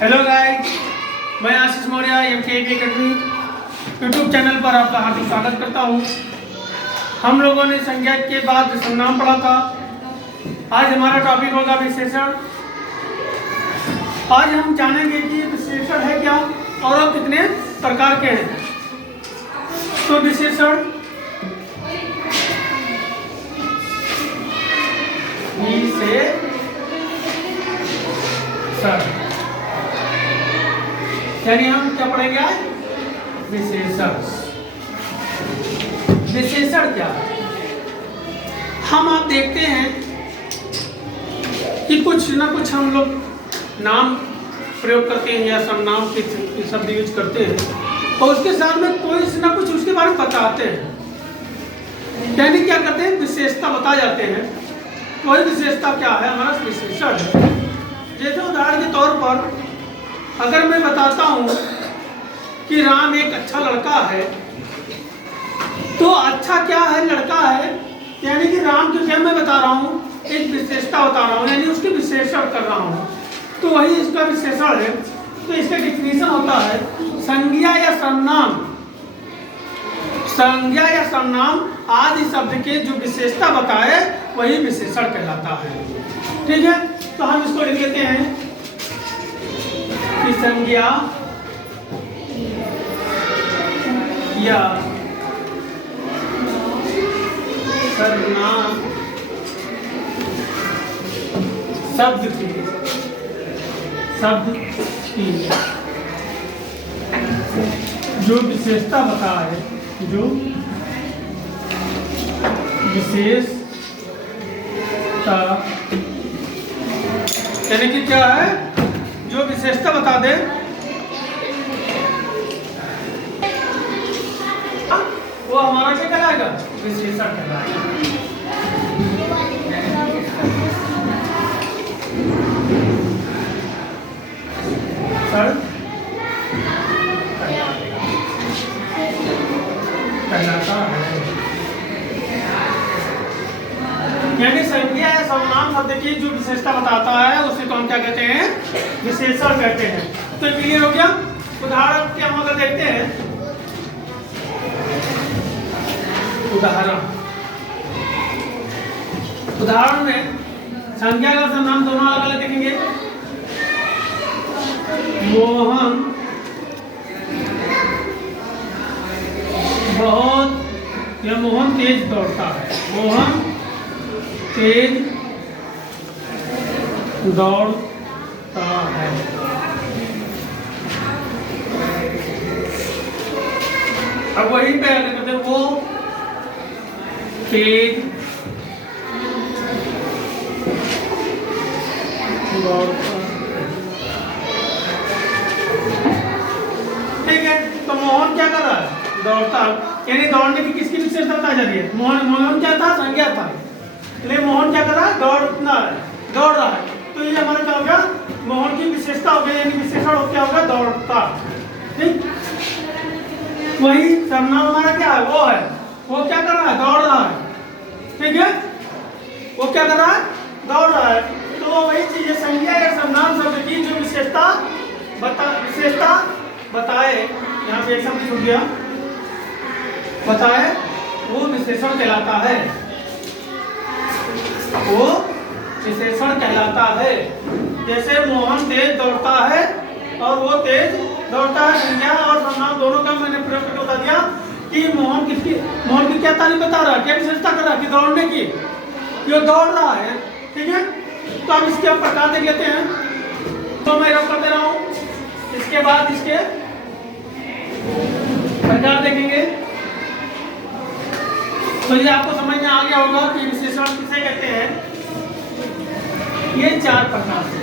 Hello guys, मैं Ashish Maurya MKAK academy YouTube channel पर आपका हार्दिक स्वागत करता हूं। हम लोगों ने संज्ञा के बाद सर्वनाम पढ़ा था। आज हमारा टॉपिक होगा विशेषण। आज हम जानेंगे कि विशेषण है क्या और वो कितने प्रकार के हैं। तो विशेषण यानी हम क्या पढ़ेंगे आज? विशेषण। विशेषण क्या है? हम आप देखते हैं कि कुछ ना कुछ हम लोग नाम प्रयोग करते हैं या सर्वनाम के शब्द यूज करते हैं और उसके साथ में कोई ना कुछ उसके बारे में बताते हैं। यानी क्या करते हैं? विशेषता बता जाते हैं। वही विशेषता क्या है? हमारा विशेषण है। जैसे उदाहरण के तौर पर अगर मैं बताता हूं कि राम एक अच्छा लड़का है, तो अच्छा क्या है? लड़का है। यानी कि राम जो क्या मैं बता रहा हूं, एक विशेषता बता रहा हूं, यानी उसकी विशेषण कर रहा हूं, तो वही इसका विशेषण है। तो इसका डिफिनीशन होता है संज्ञा या सर्वनाम। संज्ञा या सर्वनाम आदि शब्द के जो विशेषता बताए वही विशेषण कहलाता है। ठीक है, तो हम इसको लिख लेते हैं कि संज्ञा या सर्वनाम शब्द की जो विशेषता बताए, जो विशेषता यानी कि क्या है? जो विशेषता बता दे वो हमारा क्या कहलाएगा? विशेषण कहलाएगा। कहलाता है। यानी संज्ञा या सर्वनाम शब्द की जो विशेषता बताता है उसे तो हम क्या कहते हैं? विशेषण कहते हैं। तो क्लियर हो गया? उदाहरण क्या हम अगर देखते हैं, उदाहरण में संज्ञा और सर्वनाम दोनों अलग अलग देखेंगे। मोहन बहुत या मोहन तेज दौड़ता है। मोहन तेज दौड़ता है। अब वही पे करते वो तेज दौड़ता। ठीक है, तो मोहन क्या कर रहा है? दौड़ता। यानी दौड़ने की किसकी विशेषता बताई जा रही है? मोहन क्या था? संज्ञा था। इसलिए मोहन क्या कर रहा है? दौड़ रहा है। तो ये हमारा क्या होगा? मोहन की विशेषता हो गई, यानी विशेषण हो क्या होगा? दौड़ता। ठीक, वही सर्वनाम हमारा क्या है? वो क्या कर रहा है? दौड़ रहा है। ठीक है, वो क्या कर रहा है? दौड़ रहा है। तो वही चीज है, संज्ञा या सर्वनाम शब्द की जो विशेषता बताए, यहाँ पे एक शब्द छूट गया, बताए, वो विशेषण कहलाता है। वो विशेषण कहलाता है। जैसे मोहन तेज दौड़ता है और वो तेज दौड़ता है। संज्ञा और सर्वनाम दोनों का मैंने प्रयोग करके बता दिया कि मोहन की क्या तारीफ बता रहा है, क्या विशेषता कर रहा है? कि दौड़ने की, जो दौड़ रहा है। ठीक है, तो अब इसके प्रकार देख लेते हैं। तो मैं रब कर दे रहा हूं, इसके बाद इसके प्रकार देखेंगे। तो ये आपको समझ में आ गया होगा कि विशेषण किसे कहते हैं। ये 4 प्रकार से।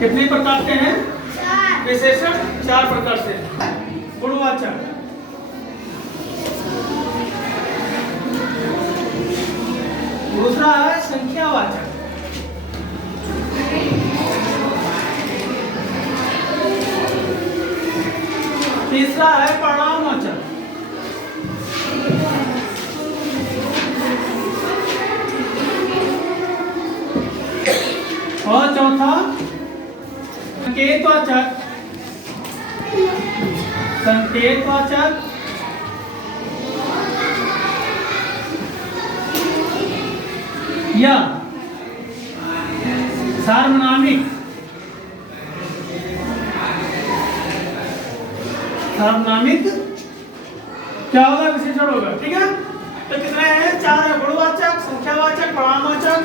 कितने प्रकार के हैं विशेषण? 4 प्रकार से। गुणवाचक, दूसरा है संख्यावाचक, तीसरा है परिणामवाचक, चौथा संकेतवाचक, संकेतवाचक या सार्वनामिक, सार्वनामिक क्या होगा? विशेषण होगा। ठीक है, तो कितने हैं? 4 है। गुणवाचक, संख्यावाचक, परिमाणवाचक,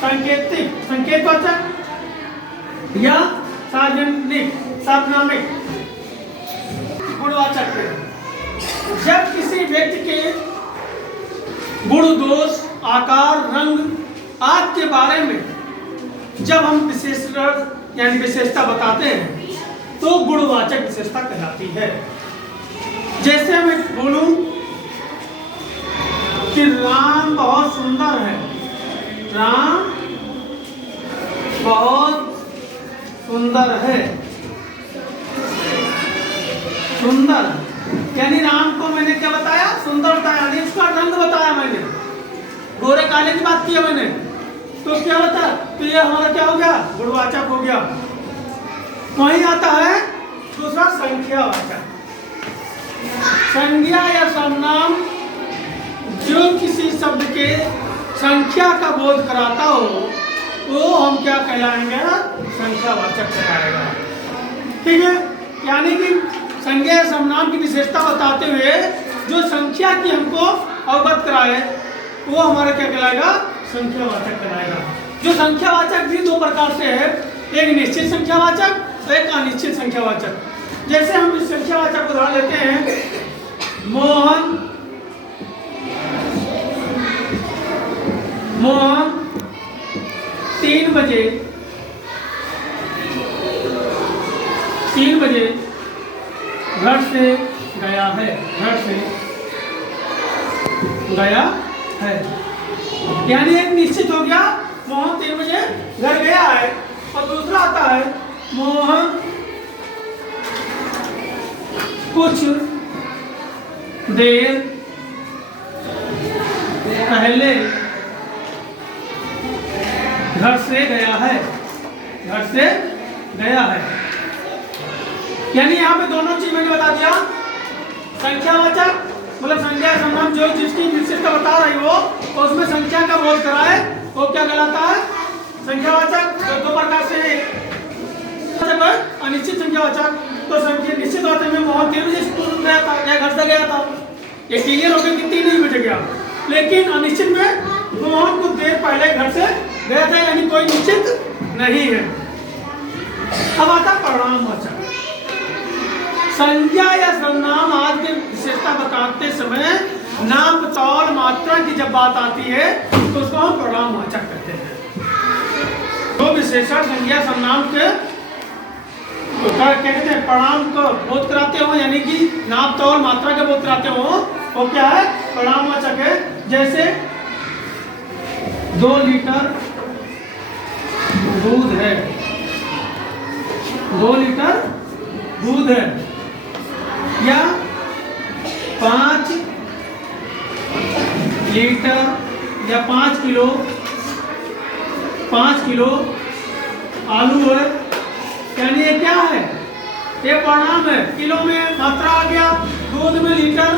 सांकेतिक, संकेतवाचक या सार्वजनिक, सार्वनामिक। गुणवाचक है जब किसी व्यक्ति के गुण, दोष, आकार, रंग आदि के बारे में जब हम विशेषण यानी विशेषता बताते हैं तो गुणवाचक विशेषता कहलाती है। जैसे मैं बोलूं कि राम बहुत सुंदर है, राम बहुत सुंदर है। सुंदर यानी राम को मैंने क्या बताया? सुंदर बताया, यानी उसका रंग बताया मैंने, गोरे काले की बात की है मैंने, तो क्या होता? तो ये हमारा क्या हो गया? गुणवाचक हो गया। वहीं आता है दूसरा संख्यावाचक। संज्ञा या सर्वनाम जो किसी शब्द के संख्या का बोध कराता हो वो हम क्या कहलाएंगे? संख्यावाचक कहलाएगा। ठीक है, यानी कि संज्ञा या सर्वनाम की विशेषता बताते हुए जो संख्या की हमको अवगत कराए वो हमारा क्या कहलाएगा? संख्यावाचक कहलाएगा। जो संख्यावाचक भी 2 प्रकार से है, एक निश्चित संख्यावाचक और एक अनिश्चित संख्यावाचक। जैसे हम इस संख्यावाचक उदाहरण लेते हैं, मोहन 3 बजे घर से गया है, घर से गया है, यानी एक निश्चित हो गया मोहन 3 बजे घर गया है। और दूसरा आता है मोहन कुछ देर पहले घर से गया है, घर से गया है। यानी यहाँ पे दोनों चीज मैंने बता दिया। संख्यावाचक मतलब संख्या सर्वनाम जो जिसकी विशेषता बता रही हो और उसमें संख्या का बोध कराए वो क्या कहलाता है? संख्यावाचक। तो 2 प्रकार से अनिश्चित संख्यावाचक। तो संख्या निश्चित बात में मोहन 3 बजे स्कूल गया था या घर से गया था, ये क्लियर हो गया कि 3 ही बजे गया। लेकिन अनिश्चित में मोहन कुछ देर पहले घर से गया था, यानी कोई निश्चित नहीं है। अब आता परिमाणवाचक। संज्ञा या सर्वनाम आदि की विशेषता बताते समय नाम, तौल, मात्रा की जब बात आती है तो उसको हम परिमाणवाचक कहते हैं। तो विशेषण संज्ञा सर्वनाम के तो क्या कहते हैं? परिणाम को बोध कराते हो, यानी कि नाम, तौल, मात्रा के बोध कराते हो, वो क्या है? परिमाणवाचक है। जैसे 2 लीटर दूध है, 2 लीटर दूध है, या 5 लीटर या 5 किलो आलू है, यानी ये क्या है? ये परिणाम है। किलो में मात्रा आ गया, दूध में लीटर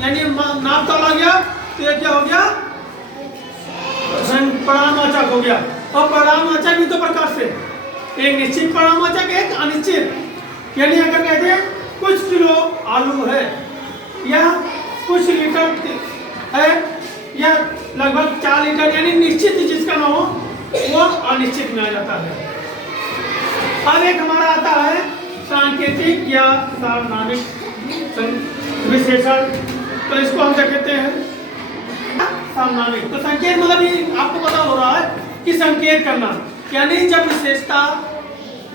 यानी नाप तौल आ गया, तो ये क्या हो गया? परिमाणवाचक हो गया। और परिमाणवाचक भी 2 प्रकार से, एक निश्चित परिमाणवाचक, एक अनिश्चित। यानी अगर कहते हैं कुछ किलो आलू है या कुछ लीटर है या लगभग 4 लीटर, यानी निश्चित जिसका ना हो वो अनिश्चित में आ जाता है। अब एक हमारा आता है सांकेतिक या सार्वनामिक विशेषण। तो इसको हम क्या कहते हैं? सार्वनामिक। तो संकेत मतलब ये आपको पता हो रहा है कि संकेत करना, यानी जब विशेषता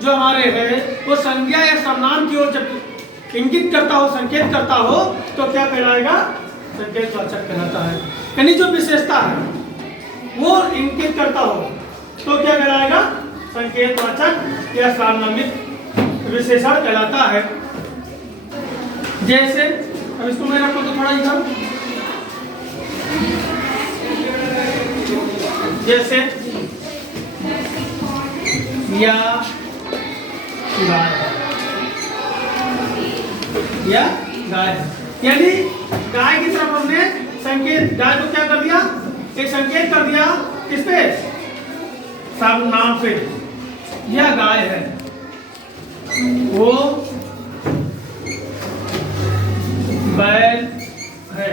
जो हमारे है वो संज्ञा या सर्वनाम की ओर जब इंगित करता हो, संकेत करता हो, तो क्या कहलाएगा? संकेतवाचक कहलाता है। यानी जो विशेषता है वो इंगित करता हो तो क्या कहलाएगा? संकेतवाचक या सार्वनामिक विशेषण कहलाता है। जैसे अब इसको मैं आपको तो थोड़ा इधर, जैसे या गाय है, या गाय है। यानी गाय की तरफ हमने संकेत, गाय को क्या कर दिया, एक संकेत कर दिया किस पे, सर्वनाम पे। यह गाय है, वो बैल है,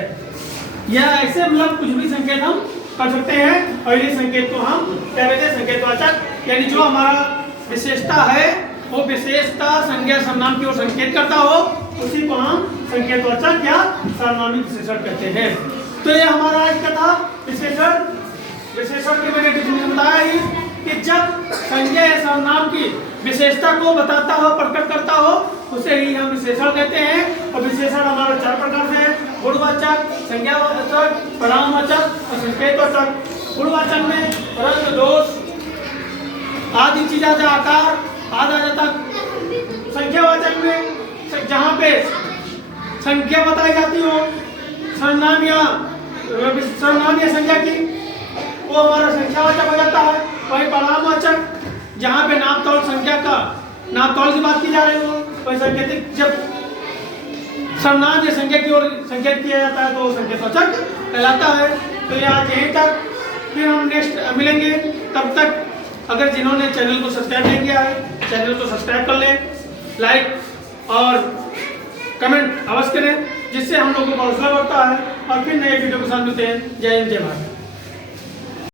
या ऐसे मतलब कुछ भी संकेत हम कर सकते हैं। और ये संकेत को हम क्या कहते हैं, संकेतवाचक, यानी जो हमारा विशेषता है वो विशेषता संज्ञा सर्वनाम की ओर संकेत करता हो, उसी को हम संकेतवाचक या सर्वनामी विशेषण कहते हैं। तो ये हमारा आज का था विशेषण। विशेषण के मैंने डिफिनेशन बताया ही कि जब संज्ञा या सर्वनाम की विशेषता को बताता हो, प्रकट करता हो, उसे ही हम विशेषण कहते हैं। और विशेषण हमारा 4 प्रकार से है, गुणवाचक, संज्ञावाचक, परिणामवाचक और संकेतवाचक। गुणवाचक में रंग, दोष आदि चीज आ जाए, आकार आदि आ जाता। संख्यावाचक में जहाँ पे संख्या बताई जाती हो, सर्वनाम या संज्ञा की, वो हमारा संख्यावाचक हो जाता है। वही परिणामवाचक जहाँ पे नाम तौल संख्या का, नाम तौल की बात की जा रही हो, वही संकेतिक जब सर्वनाम या संज्ञा की ओर संकेत किया जाता है तो वो संकेतवाचक कहलाता है। तो ये आज यहीं तक, फिर हम नेक्स्ट मिलेंगे। तब तक अगर जिन्होंने चैनल को सब्सक्राइब नहीं किया है, चैनल को सब्सक्राइब कर लें, लाइक और कमेंट अवश्य करें, जिससे हम लोगों को हौसला बढ़ता है। और फिर नए वीडियो के साथ मिलते हैं। जय हिंद, जय भारत।